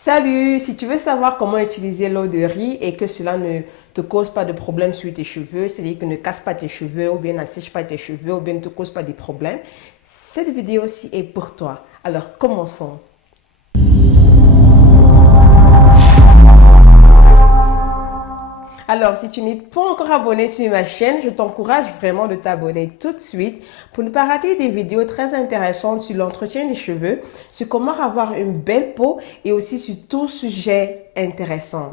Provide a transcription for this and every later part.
Salut, si tu veux savoir comment utiliser l'eau de riz et que cela ne te cause pas de problème sur tes cheveux, c'est-à-dire que ne casse pas tes cheveux ou bien n'assèche pas tes cheveux ou bien ne te cause pas des problèmes, cette vidéo-ci est pour toi. Alors commençons. Alors, si tu n'es pas encore abonné sur ma chaîne, je t'encourage vraiment de t'abonner tout de suite pour ne pas rater des vidéos très intéressantes sur l'entretien des cheveux, sur comment avoir une belle peau et aussi sur tout sujet intéressant.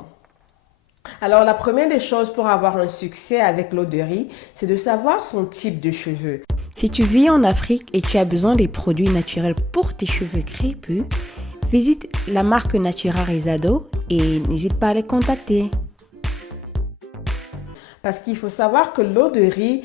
Alors, la première des choses pour avoir un succès avec l'eau de riz, c'est de savoir son type de cheveux. Si tu vis en Afrique et tu as besoin des produits naturels pour tes cheveux crépus, visite la marque Natura Rizado et n'hésite pas à les contacter. Parce qu'il faut savoir que l'eau de riz,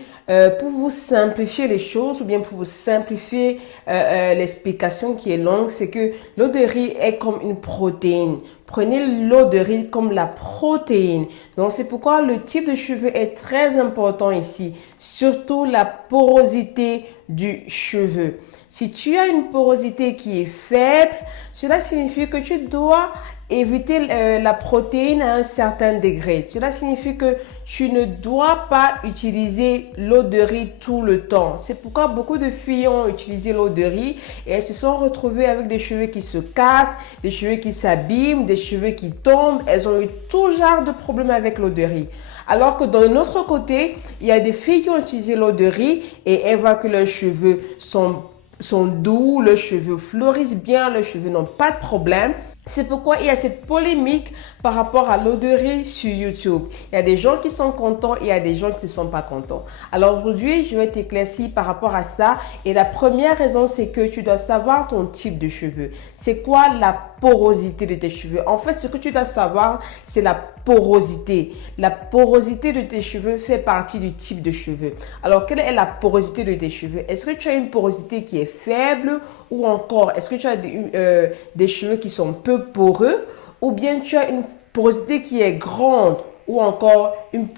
pour vous simplifier les choses ou bien pour vous simplifier l'explication qui est longue, c'est que l'eau de riz est comme une protéine. Prenez l'eau de riz comme la protéine. Donc c'est pourquoi le type de cheveux est très important ici. Surtout la porosité du cheveu. Si tu as une porosité qui est faible, cela signifie que tu dois éviter la protéine à un certain degré. Cela signifie que tu ne dois pas utiliser l'eau de riz tout le temps. C'est pourquoi beaucoup de filles ont utilisé l'eau de riz et elles se sont retrouvées avec des cheveux qui se cassent, des cheveux qui s'abîment, des cheveux qui tombent. Elles ont eu tout genre de problèmes avec l'eau de riz. Alors que d'un autre côté, il y a des filles qui ont utilisé l'eau de riz et elles voient que leurs cheveux sont doux, leurs cheveux fleurissent bien, leurs cheveux n'ont pas de problème. C'est pourquoi il y a cette polémique par rapport à l'eau de riz sur YouTube. Il y a des gens qui sont contents et il y a des gens qui ne sont pas contents. Alors aujourd'hui, je vais t'éclaircir par rapport à ça. Et la première raison, c'est que tu dois savoir ton type de cheveux. C'est quoi la porosité de tes cheveux? En fait, ce que tu dois savoir, c'est la porosité. La porosité de tes cheveux fait partie du type de cheveux. Alors, quelle est la porosité de tes cheveux? Est-ce que tu as une porosité qui est faible ou encore est-ce que tu as des cheveux qui sont peu poreux ou bien tu as une porosité qui est grande ou encore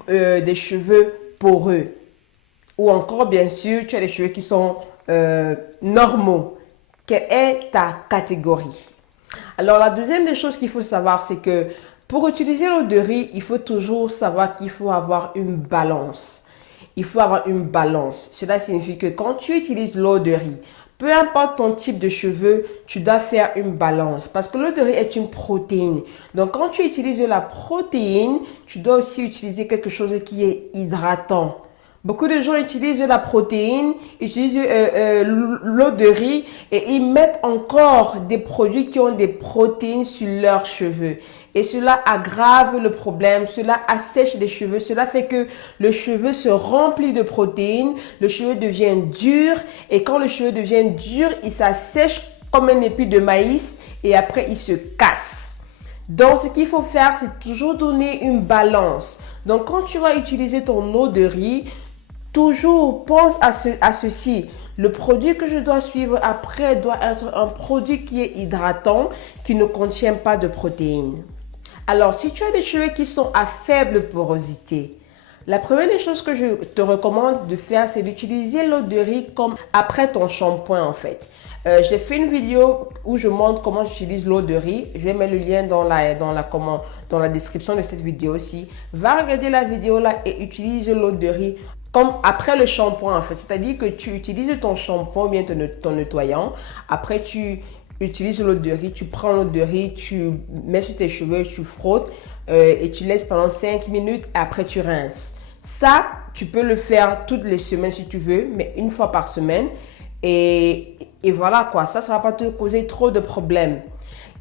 des cheveux poreux ou encore bien sûr tu as des cheveux qui sont normaux. Quelle est ta catégorie? Alors la deuxième des choses qu'il faut savoir, c'est que pour utiliser l'eau de riz, il faut toujours savoir qu'il faut avoir une balance. Il faut avoir une balance. Cela signifie que quand tu utilises l'eau de riz, peu importe ton type de cheveux, tu dois faire une balance parce que l'eau de riz est une protéine. Donc quand tu utilises la protéine, tu dois aussi utiliser quelque chose qui est hydratant. Beaucoup de gens utilisent la protéine, utilisent l'eau de riz et ils mettent encore des produits qui ont des protéines sur leurs cheveux. Et cela aggrave le problème, cela assèche les cheveux, cela fait que le cheveu se remplit de protéines, le cheveu devient dur et quand le cheveu devient dur, il s'assèche comme un épi de maïs et après il se casse. Donc, ce qu'il faut faire, c'est toujours donner une balance. Donc, quand tu vas utiliser ton eau de riz, toujours pense à ceci. Le produit que je dois suivre après doit être un produit qui est hydratant, qui ne contient pas de protéines. Alors, si tu as des cheveux qui sont à faible porosité, la première des choses que je te recommande de faire, c'est d'utiliser l'eau de riz comme après ton shampoing en fait. J'ai fait une vidéo où je montre comment j'utilise l'eau de riz. Je vais mettre le lien dans la description de cette vidéo aussi. Va regarder la vidéo là et utilise l'eau de riz comme après le shampoing en fait. C'est-à-dire que tu utilises ton shampoing ou bien ton nettoyant. Après, tu utilises l'eau de riz. Tu prends l'eau de riz, tu mets sur tes cheveux, tu frottes et tu laisses pendant 5 minutes. Après, tu rinces. Ça, tu peux le faire toutes les semaines si tu veux, mais une fois par semaine. Et voilà quoi, ça ne va pas te causer trop de problèmes.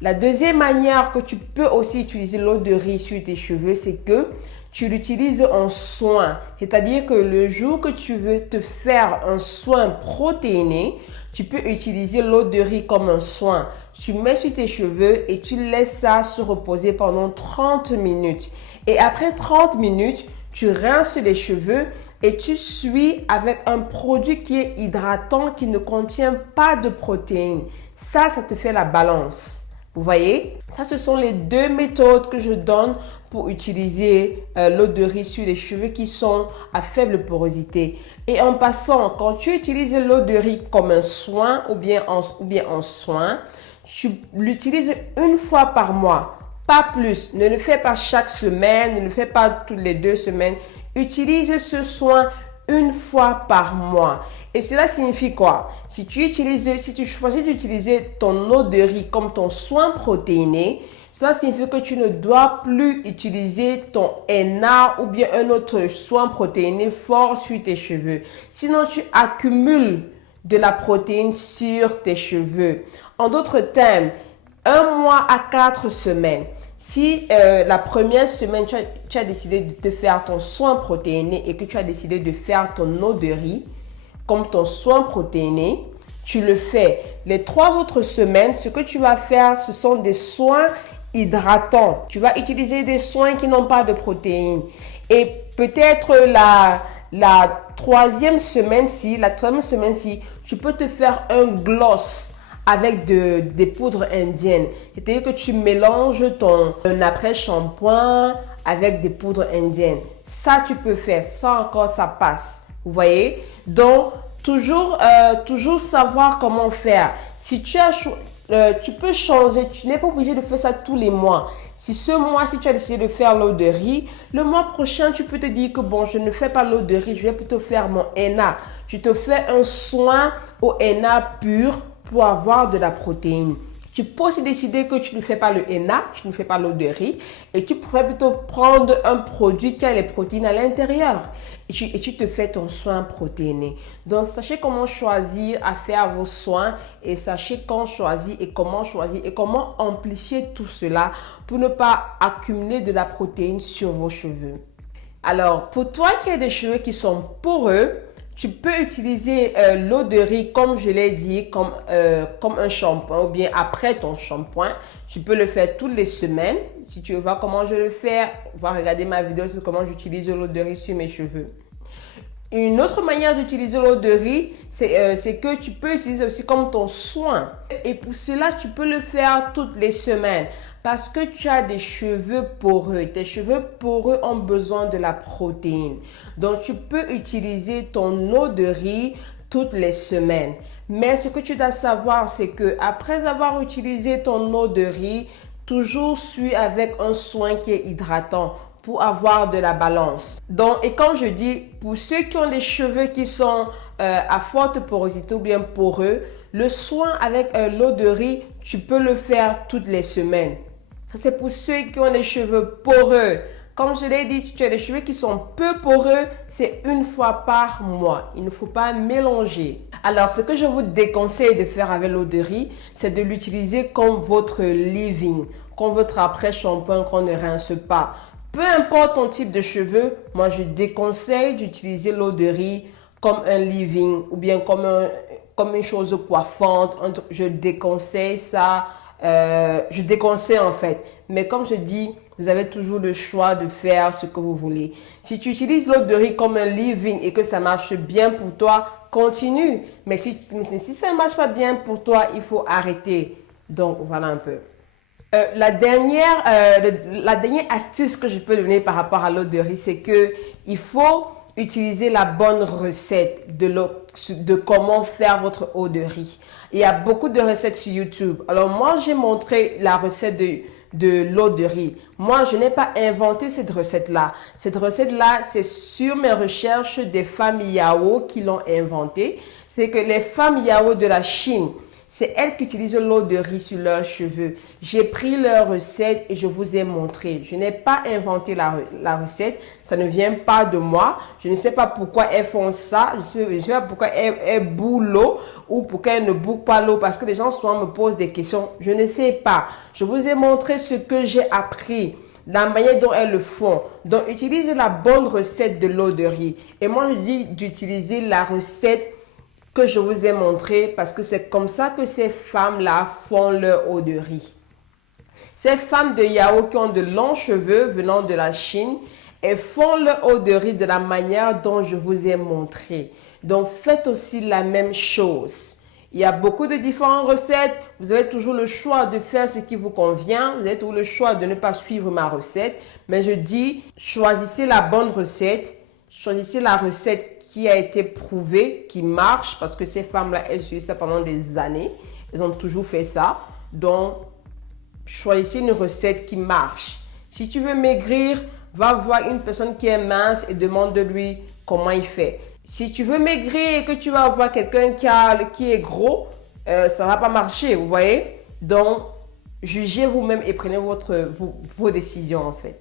La deuxième manière que tu peux aussi utiliser l'eau de riz sur tes cheveux, c'est que tu l'utilises en soin. C'est-à-dire que le jour que tu veux te faire un soin protéiné, tu peux utiliser l'eau de riz comme un soin. Tu mets sur tes cheveux et tu laisses ça se reposer pendant 30 minutes. Et après 30 minutes, tu rinces les cheveux et tu suis avec un produit qui est hydratant, qui ne contient pas de protéines. Ça te fait la balance. Vous voyez? Ça, ce sont les deux méthodes que je donne pour utiliser l'eau de riz sur les cheveux qui sont à faible porosité. Et en passant, quand tu utilises l'eau de riz comme un soin ou bien en soin, tu l'utilises une fois par mois, pas plus. Ne le fais pas chaque semaine, ne le fais pas toutes les 2 semaines. Utilise ce soin une fois par mois. Et cela signifie quoi? Si tu choisis d'utiliser ton eau de riz comme ton soin protéiné, ça signifie que tu ne dois plus utiliser ton henna ou bien un autre soin protéiné fort sur tes cheveux. Sinon, tu accumules de la protéine sur tes cheveux. En d'autres termes, 1 mois à 4 semaines. Si la première semaine, tu as décidé de te faire ton soin protéiné et que tu as décidé de faire ton eau de riz comme ton soin protéiné, tu le fais. Les 3 autres semaines, ce que tu vas faire, ce sont des soins hydratants. Tu vas utiliser des soins qui n'ont pas de protéines. Et peut-être la troisième semaine-ci, tu peux te faire un gloss avec des poudres indiennes. C'est-à-dire que tu mélanges ton après-shampoing avec des poudres indiennes. Ça, tu peux faire. Ça encore, ça passe. Vous voyez? Donc, toujours savoir comment faire. Si tu peux changer. Tu n'es pas obligé de faire ça tous les mois. Si ce mois-ci, tu as décidé de faire l'eau de riz, le mois prochain, tu peux te dire que bon, je ne fais pas l'eau de riz, je vais plutôt faire mon henna. Tu te fais un soin au henna pur pour avoir de la protéine. Tu peux aussi décider que tu ne fais pas le henna, tu ne fais pas l'eau de riz et tu pourrais plutôt prendre un produit qui a les protéines à l'intérieur et tu te fais ton soin protéiné. Donc, sachez comment choisir à faire vos soins et sachez quand choisir et comment amplifier tout cela pour ne pas accumuler de la protéine sur vos cheveux. Alors, pour toi qui as des cheveux qui sont poreux, tu peux utiliser l'eau de riz, comme je l'ai dit, comme un shampoing ou bien après ton shampoing. Tu peux le faire toutes les semaines. Si tu veux voir comment je le fais, va regarder ma vidéo sur comment j'utilise l'eau de riz sur mes cheveux. Une autre manière d'utiliser l'eau de riz, c'est que tu peux utiliser aussi comme ton soin. Et pour cela, tu peux le faire toutes les semaines parce que tu as des cheveux poreux. Tes cheveux poreux ont besoin de la protéine. Donc, tu peux utiliser ton eau de riz toutes les semaines. Mais ce que tu dois savoir, c'est que après avoir utilisé ton eau de riz, toujours suis avec un soin qui est hydratant pour avoir de la balance. Donc, et comme je dis, pour ceux qui ont des cheveux qui sont à forte porosité ou bien poreux, le soin avec l'eau de riz, tu peux le faire toutes les semaines. Ça, c'est pour ceux qui ont des cheveux poreux. Comme je l'ai dit, si tu as des cheveux qui sont peu poreux, c'est une fois par mois. Il ne faut pas mélanger. Alors, ce que je vous déconseille de faire avec l'eau de riz, c'est de l'utiliser comme votre leave-in, comme votre après-shampoing qu'on ne rince pas. Peu importe ton type de cheveux, moi je déconseille d'utiliser l'eau de riz comme un leave-in ou bien comme une chose coiffante. Je déconseille ça. Je déconseille en fait. Mais comme je dis, vous avez toujours le choix de faire ce que vous voulez. Si tu utilises l'eau de riz comme un leave-in et que ça marche bien pour toi, continue. Mais si ça ne marche pas bien pour toi, il faut arrêter. Donc voilà un peu. La dernière astuce que je peux donner par rapport à l'eau de riz, c'est que il faut utiliser la bonne recette de comment faire votre eau de riz. Il y a beaucoup de recettes sur YouTube. Alors moi, j'ai montré la recette de l'eau de riz. Moi, je n'ai pas inventé cette recette-là. Cette recette-là, c'est sur mes recherches des femmes Yao qui l'ont inventée. C'est que les femmes Yao de la Chine, c'est elles qui utilisent l'eau de riz sur leurs cheveux. J'ai pris leur recette et je vous ai montré. Je n'ai pas inventé la recette. Ça ne vient pas de moi. Je ne sais pas pourquoi elles font ça. Je ne sais pas pourquoi elles bouent l'eau ou pourquoi elles ne bouent pas l'eau. Parce que les gens souvent me posent des questions. Je ne sais pas. Je vous ai montré ce que j'ai appris, la manière dont elles le font. Donc, utilisez la bonne recette de l'eau de riz. Et moi, je dis d'utiliser la recette que je vous ai montré parce que c'est comme ça que ces femmes-là font leur eau de riz. Ces femmes de Yao qui ont de longs cheveux venant de la Chine, elles font leur eau de riz de la manière dont je vous ai montré. Donc, faites aussi la même chose. Il y a beaucoup de différentes recettes. Vous avez toujours le choix de faire ce qui vous convient. Vous avez toujours le choix de ne pas suivre ma recette. Mais je dis, choisissez la bonne recette. Choisissez la recette qui a été prouvée, qui marche, parce que ces femmes-là, elles utilisent ça pendant des années. Elles ont toujours fait ça. Donc, choisissez une recette qui marche. Si tu veux maigrir, va voir une personne qui est mince et demande-lui comment il fait. Si tu veux maigrir et que tu vas voir quelqu'un qui est gros, ça ne va pas marcher, vous voyez? Donc, jugez vous-même et prenez vos décisions en fait.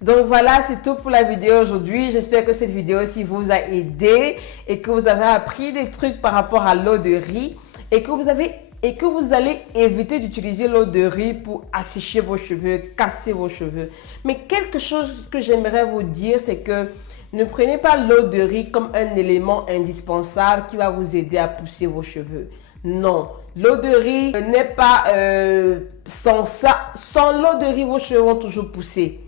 Donc voilà, c'est tout pour la vidéo aujourd'hui. J'espère que cette vidéo aussi vous a aidé et que vous avez appris des trucs par rapport à l'eau de riz et que vous allez éviter d'utiliser l'eau de riz pour assécher vos cheveux, casser vos cheveux. Mais quelque chose que j'aimerais vous dire, c'est que ne prenez pas l'eau de riz comme un élément indispensable qui va vous aider à pousser vos cheveux. Non, l'eau de riz n'est pas sans ça. Sans l'eau de riz, vos cheveux vont toujours pousser.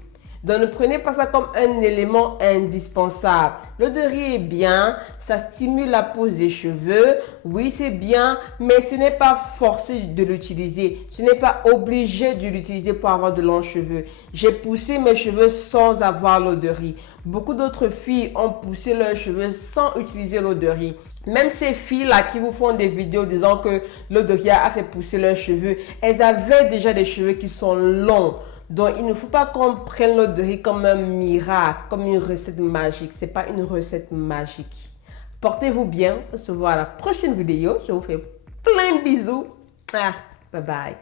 Donc ne prenez pas ça comme un élément indispensable. L'eau de riz est bien, ça stimule la pousse des cheveux. Oui, c'est bien, mais ce n'est pas forcé de l'utiliser. Ce n'est pas obligé de l'utiliser pour avoir de longs cheveux. J'ai poussé mes cheveux sans avoir l'eau de riz. Beaucoup d'autres filles ont poussé leurs cheveux sans utiliser l'eau de riz. Même ces filles-là qui vous font des vidéos disant que l'eau de riz a fait pousser leurs cheveux, elles avaient déjà des cheveux qui sont longs. Donc, il ne faut pas qu'on prenne l'eau de riz comme un miracle, comme une recette magique. Ce n'est pas une recette magique. Portez-vous bien. On se voit à la prochaine vidéo. Je vous fais plein de bisous. Bye bye.